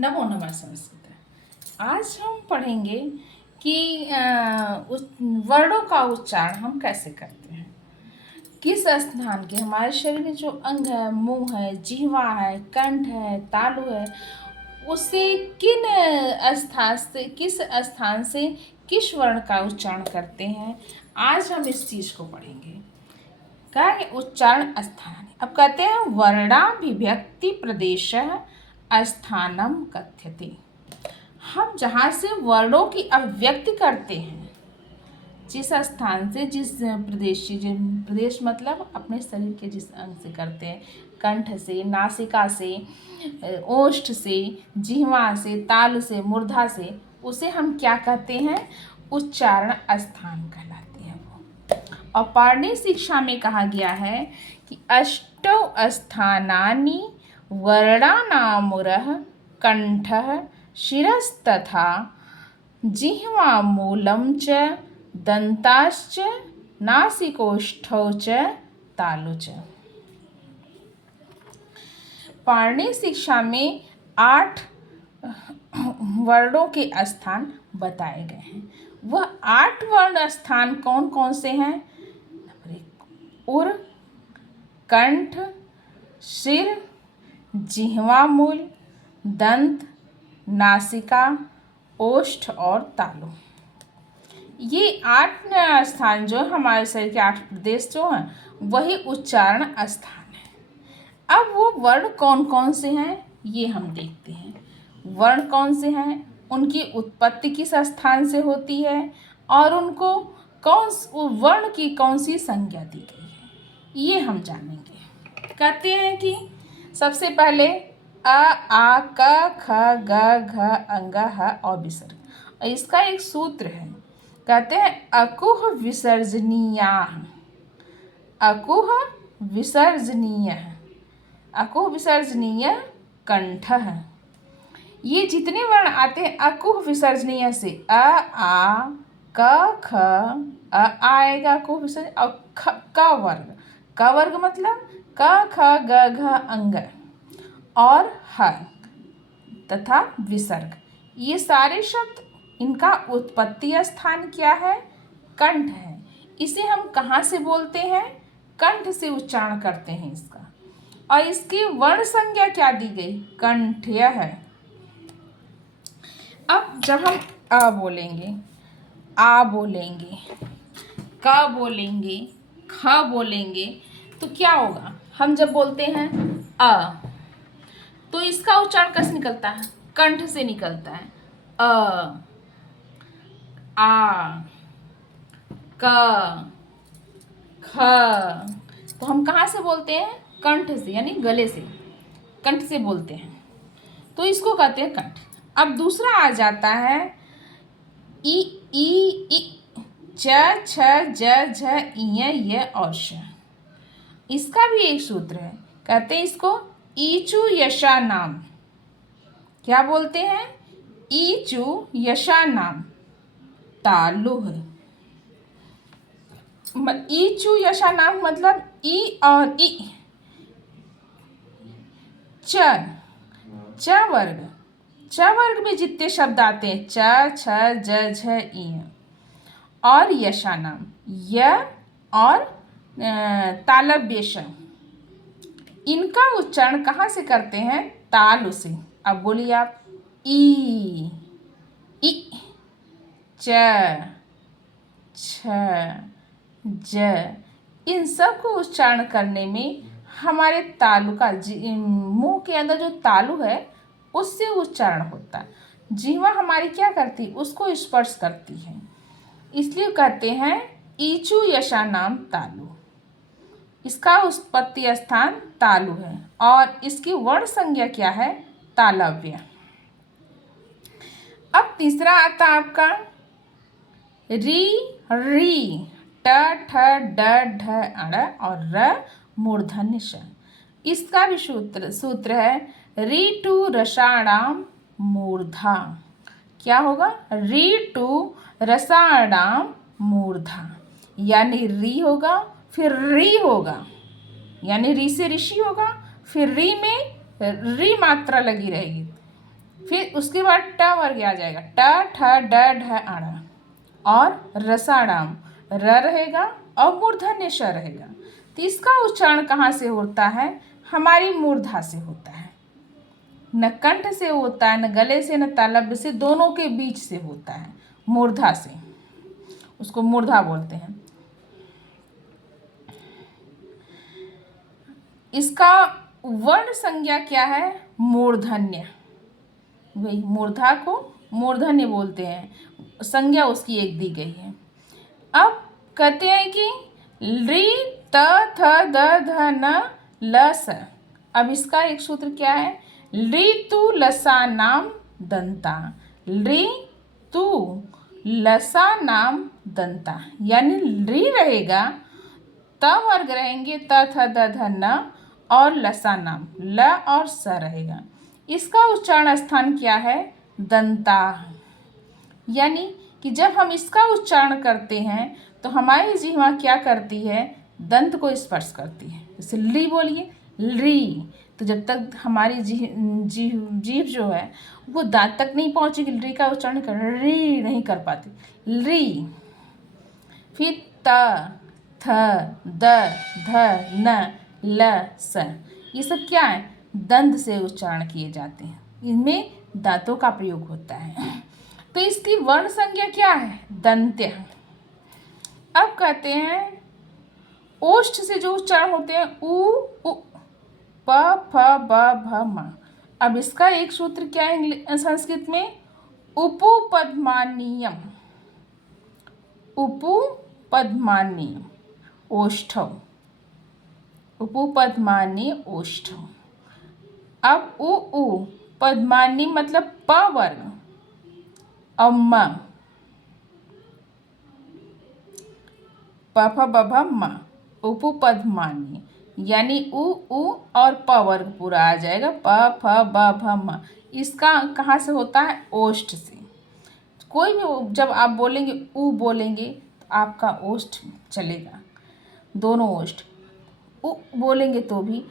नमो नमः संस्कृत। आज हम पढ़ेंगे कि उस वर्णों का उच्चारण हम कैसे करते हैं। किस स्थान के हमारे शरीर में जो अंग है, मुंह है, जिह्वा है, कंठ है, तालु है, उसे किस स्थान से किस वर्ण का उच्चारण करते हैं, आज हम इस चीज को पढ़ेंगे। क्या है उच्चारण स्थान। अब कहते हैं वर्णाभिव्यक्ति प्रदेश स्थानम कथ्यते। हम जहाँ से वर्णों की अभिव्यक्ति करते हैं, जिस स्थान से, जिस प्रदेश मतलब अपने शरीर के जिस अंग से करते हैं, कंठ से, नासिका से, ओष्ठ से, जिह्वा से, तालु से, मूर्धा से, उसे हम क्या कहते हैं? उच्चारण स्थान कहलाते हैं वो। और पाणिनि शिक्षा में कहा गया है कि अष्टौ स्थानानि वर्णानामुरः कंठः शिरस्तथा जिह्वामूलं च दन्ताश्च नासिकोष्ठौ च तालु च। पाणिनि शिक्षा में 8 वर्णों के स्थान बताए गए हैं। वह 8 वर्ण स्थान कौन कौन से हैं? नंबर 1 उर, कंठ, सिर, जिह्वामूल, दंत, नासिका, ओष्ठ और तालु। ये 8 स्थान जो हमारे शरीर के 8 प्रदेश जो हैं, वही उच्चारण स्थान है। अब वो वर्ण कौन कौन से हैं ये हम देखते हैं। वर्ण कौन से हैं, उनकी उत्पत्ति किस स्थान से होती है और उनको वर्ण की कौन सी संज्ञा दी गई है, ये हम जानेंगे। कहते हैं कि सबसे पहले अ, आ, क, ख, ग, घ, अंग, ह और विसर्ग। और इसका एक सूत्र है, कहते हैं अकुह विसर्जनीयाः। अकुह विसर्जनीयः, अकुह विसर्जनीय कंठः। ये जितने वर्ण आते हैं अकुह विसर्जनीय से, अ, आ, क, ख, अ आएगा अकुह विसर्जनीय, और क वर्ग मतलब क, ख, ग, घ, अंग और ह तथा विसर्ग। ये सारे शब्द, इनका उत्पत्ति स्थान क्या है? कंठ है। इसे हम कहाँ से बोलते हैं? कंठ से उच्चारण करते हैं इसका। और इसकी वर्ण संज्ञा क्या दी गई? कंठ्य है। अब जब हम अ बोलेंगे, आ बोलेंगे, क बोलेंगे, ख बोलेंगे, तो क्या होगा? हम जब बोलते हैं अ, तो इसका उच्चारण कैसे निकलता है? कंठ से निकलता है। अ, आ, क, ख। तो हम कहाँ से बोलते हैं? कंठ से, यानी गले से, कंठ से बोलते हैं, तो इसको कहते हैं कंठ। अब दूसरा आ जाता है ई, ई, च, छ, ज, झ, य और श। इसका भी एक सूत्र है, कहते हैं इसको ईचु यशा नाम। क्या बोलते हैं? ईचु यशा नाम तालु है। ईचु यशा नाम मतलब ई और ई, च वर्ग में जितने शब्द आते हैं, च, छ, ज, झ, इ और यशा नाम, य और तालव्य श, इनका उच्चारण कहाँ से करते हैं? तालु से। अब बोलिए आप, ई, च, छ, ज, इन सब को उच्चारण करने में हमारे तालु का, मुंह के अंदर जो तालु है उससे उच्चारण होता है। जिह्वा हमारी क्या करती? उसको स्पर्श करती है, इसलिए कहते हैं ईचु यशा नाम तालु। इसका उत्पत्ति स्थान तालु है और इसकी वर्ण संज्ञा क्या है? तालव्य। अब तीसरा आता आपका री, री, ट, ठ, ड, ढ, अड़ और र मूर्धन्य श। इसका भी सूत्र है री टू रसाणाम मूर्धा। क्या होगा? री टू रसाणाम मूर्धा, यानी री होगा, फिर री होगा, यानी री से ऋषि होगा, फिर री में री मात्रा लगी रहेगी, फिर उसके बाद ट वर्ग आ जाएगा, ट ठ ड ढ अण, और रसाणाम र रहेगा और मूर्धन्य श रहेगा। तो इसका उच्चारण कहाँ से होता है? हमारी मूर्धा से होता है, न कंठ से होता है, न गले से, न तालव्य से, दोनों के बीच से होता है, मूर्धा से। उसको मूर्धा बोलते हैं। इसका वर्ण संज्ञा क्या है? मूर्धन्य। वही मूर्धा को मूर्धन्य बोलते हैं, संज्ञा उसकी एक दी गई है। अब कहते हैं कि ऋ त थ द ध न ल स। अब इसका एक सूत्र क्या है? ऋतु लसा नाम दंता, ऋतु लसा नाम दंता, यानी ऋ रहेगा, त वर्ग रहेंगे, त थ द ध न, और लसा नाम ल और स रहेगा। इसका उच्चारण स्थान क्या है? दंता। यानी कि जब हम इसका उच्चारण करते हैं तो हमारी जिह्वा क्या करती है? दंत को स्पर्श करती है। जैसे ली बोलिए, ली, तो जब तक हमारी जीभ जो है वो दांत तक नहीं पहुंचेगी, ली का उच्चारण री नहीं कर पाती, ली। फिर त थ द ध न ल स, ये सब क्या है? दंत से उच्चारण किए जाते हैं, इनमें दांतों का प्रयोग होता है। तो इसकी वर्ण संज्ञा क्या है? दंत्य। अब कहते हैं ओष्ठ से जो उच्चारण होते हैं उ प फ ब भ म। अब इसका एक सूत्र क्या है संस्कृत में? उपपद्मानीयम, उपपद्मानीयम ओष्ठम, उपपद्मानी ओष्ठम। अब उ पद्मानी मतलब प वर्ग, और म प फ ब भ म, उपपद्मानी, यानी उ और प वर्ग पूरा आ जाएगा, प फ ब भ म। इसका कहाँ से होता है? ओष्ठ से। कोई भी जब आप बोलेंगे उ बोलेंगे तो आपका ओष्ठ चलेगा, दोनों ओष्ठ। उ बोलेंगे तो भी,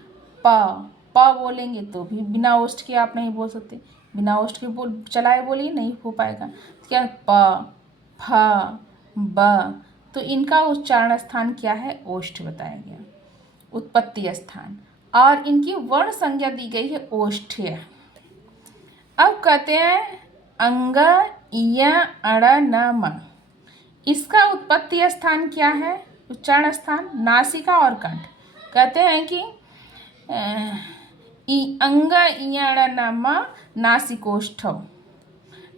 प बोलेंगे तो भी, बिना ओष्ठ के आप नहीं बोल सकते, बिना ओष्ठ के चलाए बोलिए, नहीं हो पाएगा। क्या? प फ ब, तो इनका उच्चारण स्थान क्या है? ओष्ठ बताया गया, उत्पत्ति स्थान, और इनकी वर्ण संज्ञा दी गई है ओष्ठ्य। अब कहते हैं अंग इय अण न म। इसका उत्पत्ति स्थान क्या है? उच्चारण स्थान नासिका और कंठ। कहते हैं कि अंग इय अण न म नासिकोष्ठौ,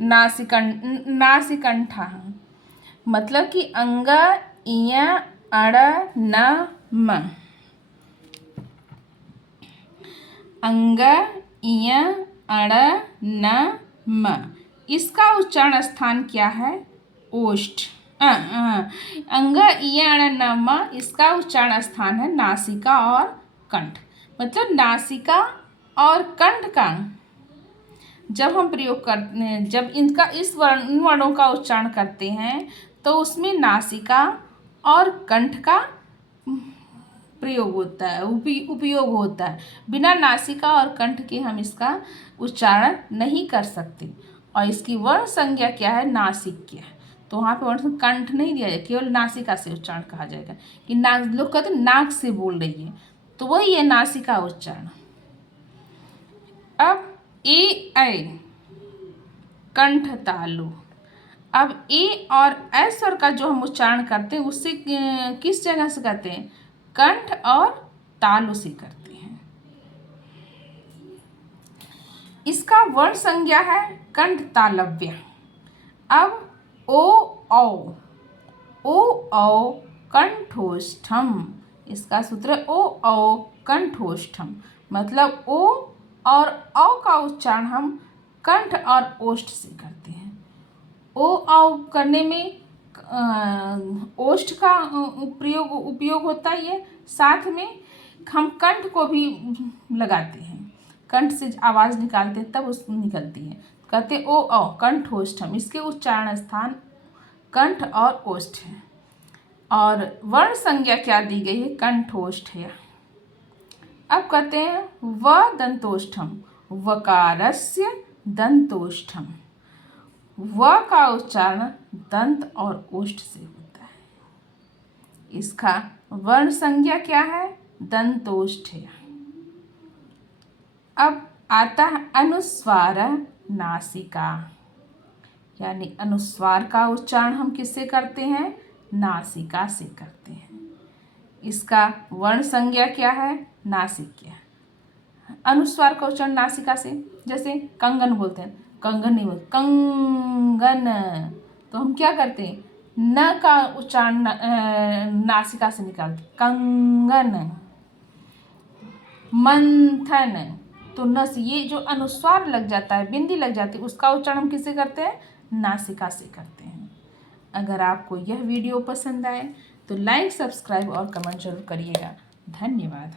नासिकंठा, मतलब कि अंग इय अण न म, अंग इय अण न म। इसका उच्चारण स्थान क्या है? ओष्ठ। अंग इय अण न म, इसका उच्चारण स्थान है नासिका और कंठ। मतलब नासिका और कंठ का जब हम प्रयोग करते हैं, जब इन वर्णों का उच्चारण करते हैं तो उसमें नासिका और कंठ का प्रयोग होता है, उपयोग होता है। बिना नासिका और कंठ के हम इसका उच्चारण नहीं कर सकते। और इसकी वर्ण संज्ञा क्या है? नासिक्य। तो वहाँ पे वर्ण कंठ नहीं दिया जाए, केवल नासिका से उच्चारण कहा जाएगा कि लोग कहते हैं नाक से बोल रही है, तो वही है नासिका उच्चारण। अब ए ऐ कंठ तालु। अब ए और ऐ स्वर का जो हम उच्चारण करते हैं उससे किस जगह से करते हैं? कंठ और तालु से करते हैं। इसका वर्ण संज्ञा है कंठ तालव्य। अब ओ औ कंठोष्ठम, इसका सूत्र है ओ औ कंठोष्ठम, मतलब ओ और औ का उच्चारण हम कंठ और ओष्ठ से करते हैं। ओ औ करने में ओष्ठ का उपयोग होता है, साथ में हम कंठ को भी लगाते हैं, कंठ से आवाज़ निकालते हैं तब उस निकलती है। कहते ओ औ कंठोष्ठम, इसके उच्चारण स्थान कंठ और ओष्ठ है। और वर्ण संज्ञा क्या दी गई है? कंठोष्ठ है। अब कहते हैं व दंतोष्ठम, वकारस्य दंतोष्ठम। व का उच्चारण दंत और ओष्ठ से होता है। इसका वर्ण संज्ञा क्या है? दंतोष्ठ है। अब आता है अनुस्वार नासिका, यानी अनुस्वार का उच्चारण हम किससे करते हैं? नासिका से करते हैं। इसका वर्ण संज्ञा क्या है? नासिक्य। अनुस्वार का उच्चारण नासिका से, जैसे कंगन बोलते हैं, कंगन नहीं बोलते, कंगन। तो हम क्या करते हैं? न का उच्चारण नासिका से निकालते, कंगन। मंथन, तो न से ये जो अनुस्वार लग जाता है, बिंदी लग जाती है, उसका उच्चारण हम किससे करते हैं? नासिका से करते हैं। अगर आपको यह वीडियो पसंद आए तो लाइक, सब्सक्राइब और कमेंट जरूर करिएगा। धन्यवाद।